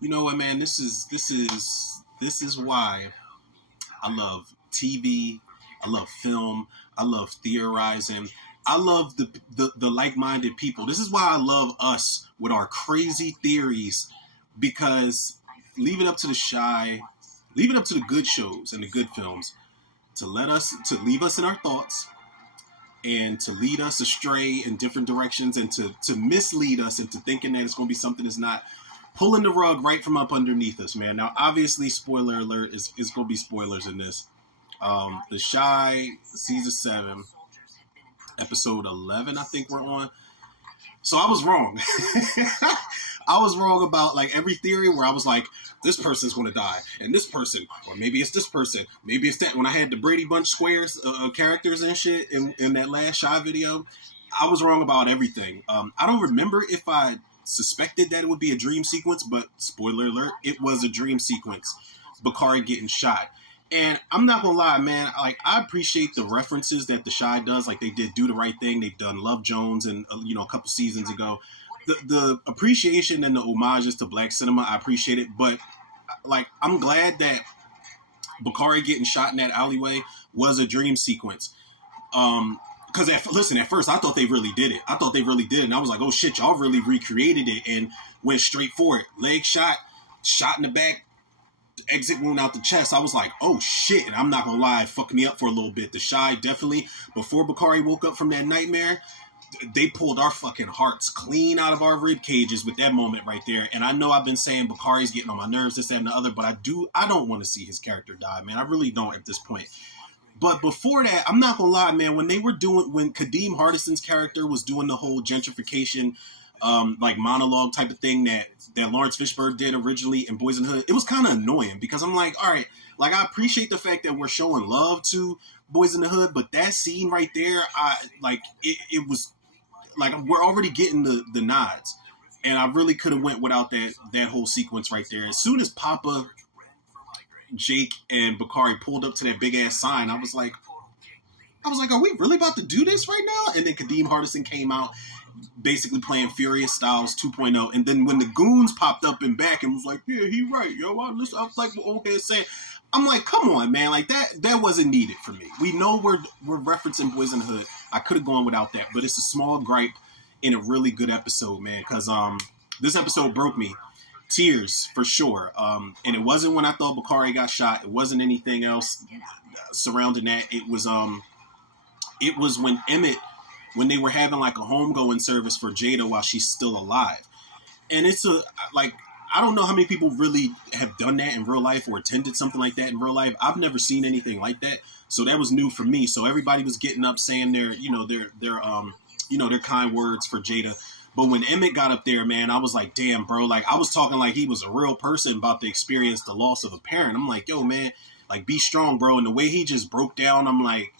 You know what, man? This is why I love TV. I love film. I love theorizing. I love the like-minded people. This is why I love us with our crazy theories, because leave it up to the shy, leave it up to the good shows and the good films to leave us in our thoughts and to lead us astray in different directions and to mislead us into thinking that it's going to be something that's not, pulling the rug right from up underneath us, man. Now, obviously, spoiler alert, is going to be spoilers in this. The Shy, season 7, episode 11, I think we're on. So I was wrong. I was wrong about like every theory where I was like, this person's going to die, and this person, or maybe it's this person, maybe it's that. When I had the Brady Bunch squares characters and shit in that last Shy video, I was wrong about everything. I don't remember if I suspected that it would be a dream sequence, but spoiler alert, it was a dream sequence. Bakari getting shot. And I'm not gonna lie, man. Like, I appreciate the references that the Shy does. Like, they did Do the Right Thing. They've done Love Jones, and a couple seasons ago. The appreciation and the homages to Black cinema, I appreciate it. But like, I'm glad that Bakari getting shot in that alleyway was a dream sequence. Because at first I thought they really did it. And I was like, oh shit, y'all really recreated it and went straight for it. Leg shot, shot in the back, exit wound out the chest. I was like, oh shit. And I'm not gonna lie, it fucked me up for a little bit. The Shy definitely, before Bakari woke up from that nightmare, they pulled our fucking hearts clean out of our rib cages with that moment right there. And I know I've been saying Bakari's getting on my nerves, this, that, and the other, but I don't want to see his character die, man. I really don't at this point. But before that, I'm not gonna lie, man. When Kadeem Hardison's character was doing the whole gentrification, like monologue type of thing that Lawrence Fishburne did originally in Boys in the Hood, it was kind of annoying because I'm like, all right, like I appreciate the fact that we're showing love to Boys in the Hood, but that scene right there, it was like we're already getting the nods, and I really could have went without that whole sequence right there. As soon as Papa, Jake, and Bakari pulled up to that big ass sign, I was like, are we really about to do this right now? And then Kadeem Hardison came out, basically playing Furious Styles 2.0. And then when the goons popped up in back and was like, yeah, he right, yo, I was like, okay, saying, I'm like, come on, man, like that wasn't needed for me. We know we're referencing Boys in the Hood. I could have gone without that, but it's a small gripe in a really good episode, man, because this episode broke me. Tears for sure. And it wasn't when I thought Bakari got shot. It wasn't anything else surrounding that. It was when Emmett, when they were having like a homegoing service for Jada while she's still alive. And it's like, I don't know how many people really have done that in real life or attended something like that in real life. I've never seen anything like that. So that was new for me. So everybody was getting up saying their kind words for Jada. But when Emmett got up there, man, I was like, damn, bro. Like, I was talking like he was a real person about to experience the loss of a parent. I'm like, yo, man, like, be strong, bro. And the way he just broke down, I'm like,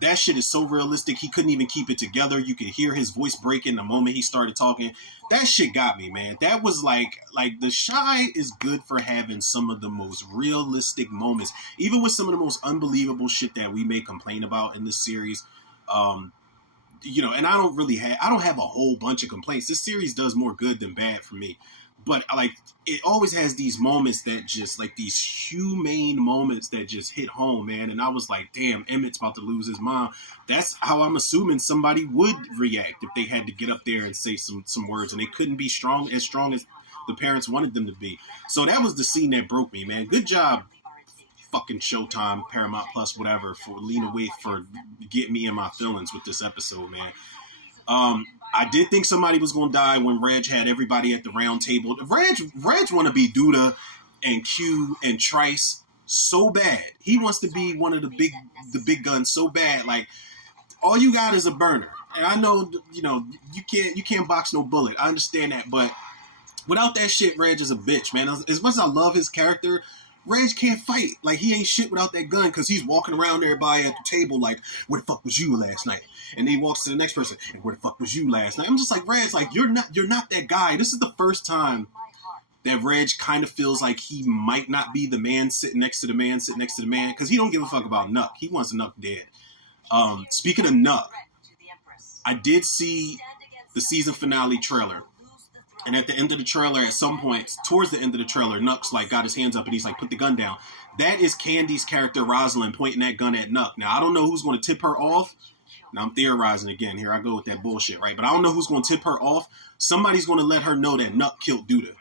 that shit is so realistic. He couldn't even keep it together. You could hear his voice breaking the moment he started talking. That shit got me, man. That was like the Shy is good for having some of the most realistic moments, even with some of the most unbelievable shit that we may complain about in this series. And I don't have a whole bunch of complaints. This series does more good than bad for me. But like, it always has these moments that just, like, these humane moments that just hit home, man. And I was like, damn, Emmett's about to lose his mom. That's how I'm assuming somebody would react if they had to get up there and say some words, and they couldn't be as strong as the parents wanted them to be. So that was the scene that broke me, man. Good job, fucking Showtime, Paramount Plus, whatever, for Lena Waithe, for getting me in my feelings with this episode, man. I did think somebody was going to die when Reg had everybody at the round table. Reg want to be Duda and Q and Trice so bad. He wants to be one of the big guns so bad. Like, all you got is a burner. And I know, you can't box no bullet. I understand that, but without that shit, Reg is a bitch, man. As much as I love his character, Reg can't fight. Like, he ain't shit without that gun, because he's walking around everybody at the table like, where the fuck was you last night? And then he walks to the next person, and where the fuck was you last night? I'm just like, Reg, like, you're not that guy. This is the first time that Reg kind of feels like he might not be the man sitting next to the man, because he don't give a fuck about Nuck. He wants Nuck dead. Speaking of Nuck, I did see the season finale trailer. And at the end of the trailer, at some point, towards the end of the trailer, Nux like got his hands up and he's like, put the gun down. That is Candy's character, Rosalind, pointing that gun at Nux. Now, I don't know who's going to tip her off. Now, I'm theorizing again. Here I go with that bullshit, right? But I don't know who's going to tip her off. Somebody's going to let her know that Nux killed Duda.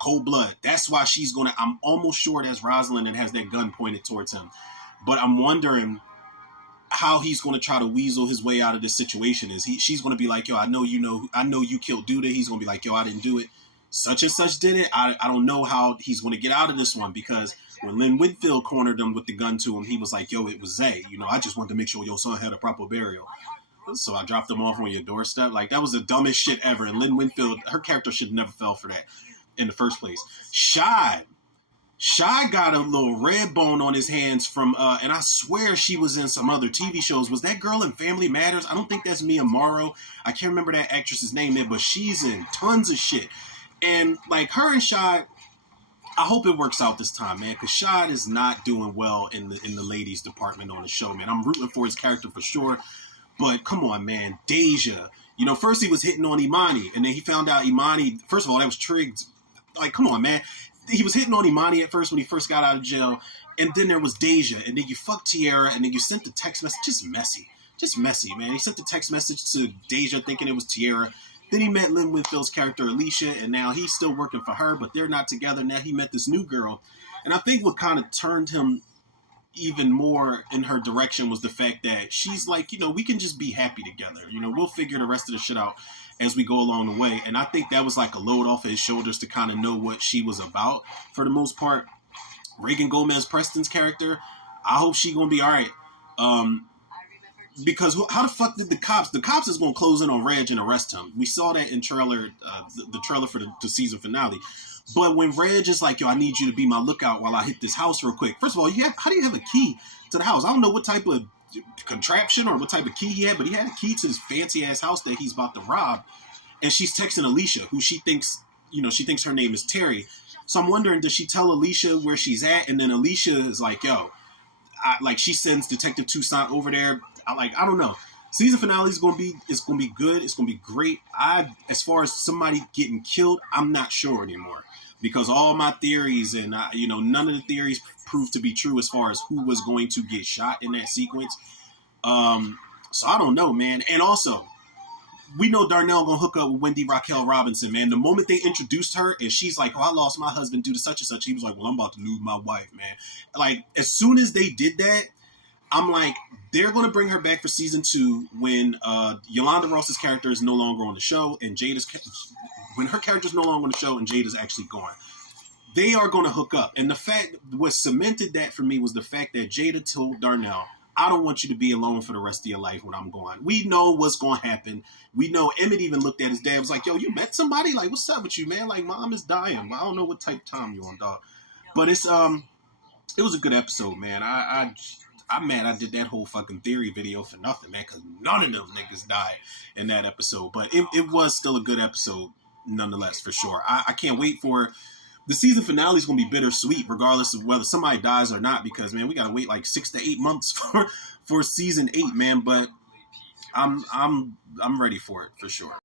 Cold blood. That's why she's going to... I'm almost sure that's Rosalind and has that gun pointed towards him. But I'm wondering how he's going to try to weasel his way out of this situation. She's going to be like, yo, I know you killed Duda. He's going to be like, yo, I didn't do it. Such and such did it. I don't know how he's going to get out of this one, because when Lynn Whitfield cornered him with the gun to him, he was like, yo, it was Zay. I just wanted to make sure your son had a proper burial. So I dropped him off on your doorstep. Like, that was the dumbest shit ever. And Lynn Whitfield, her character should have never fell for that in the first place. Shy got a little red bone on his hands from, and I swear she was in some other TV shows. Was that girl in Family Matters? I don't think that's Mia Morrow. I can't remember that actress's name there, but she's in tons of shit. And, like, her and Shad, I hope it works out this time, man, because Shad is not doing well in the ladies department on the show, man. I'm rooting for his character for sure, but come on, man. Deja. First he was hitting on Imani, and then he found out Imani, first of all, that was Triggs. Like, come on, man. He was hitting on Imani at first when he first got out of jail, and then there was Deja, and then you fucked Tierra, and then you sent the text message. Just messy, man. He sent the text message to Deja thinking it was Tierra. Then he met Lynn Whitfield's character, Alicia, and now he's still working for her, but they're not together. Now he met this new girl. And I think what kind of turned him even more in her direction was the fact that she's like, we can just be happy together. We'll figure the rest of the shit out as we go along the way. And I think that was like a load off his shoulders to kind of know what she was about for the most part. Reagan Gomez Preston's character, I hope she gonna be all right. Because how the fuck did the cops is going to close in on Reg and arrest him. We saw that in trailer, the trailer for the season finale. But when Reg is like, yo, I need you to be my lookout while I hit this house real quick. First of all, how do you have a key to the house? I don't know what type of contraption or what type of key he had, but he had a key to this fancy ass house that he's about to rob. And she's texting Alicia, who she thinks her name is Terry. So I'm wondering, does she tell Alicia where she's at? And then Alicia is like, yo, she sends Detective Toussaint over there. I don't know. Season finale is gonna be good. It's gonna be great. As far as somebody getting killed, I'm not sure anymore, because all my theories and none of the theories proved to be true as far as who was going to get shot in that sequence. So I don't know, man. And also, we know Darnell gonna hook up with Wendy Raquel Robinson, man. The moment they introduced her and she's like, oh, I lost my husband due to such and such, he was like, well, I'm about to lose my wife, man. Like, as soon as they did that, I'm like, they're going to bring her back for season 2 when Yolanda Ross's character is no longer on the show and when her character is no longer on the show and Jada's actually gone. They are going to hook up. And the fact, what cemented that for me was the fact that Jada told Darnell, I don't want you to be alone for the rest of your life when I'm gone. We know what's going to happen. We know Emmett even looked at his dad and was like, yo, you met somebody? Like, what's up with you, man? Like, mom is dying. I don't know what type of time you on, dog. But it was a good episode, man. I'm mad I did that whole fucking theory video for nothing, man, because none of them niggas died in that episode. But it was still a good episode nonetheless, for sure. I can't wait for... The season finale is going to be bittersweet, regardless of whether somebody dies or not, because, man, we got to wait like 6 to 8 months for season 8, man. But I'm ready for it, for sure.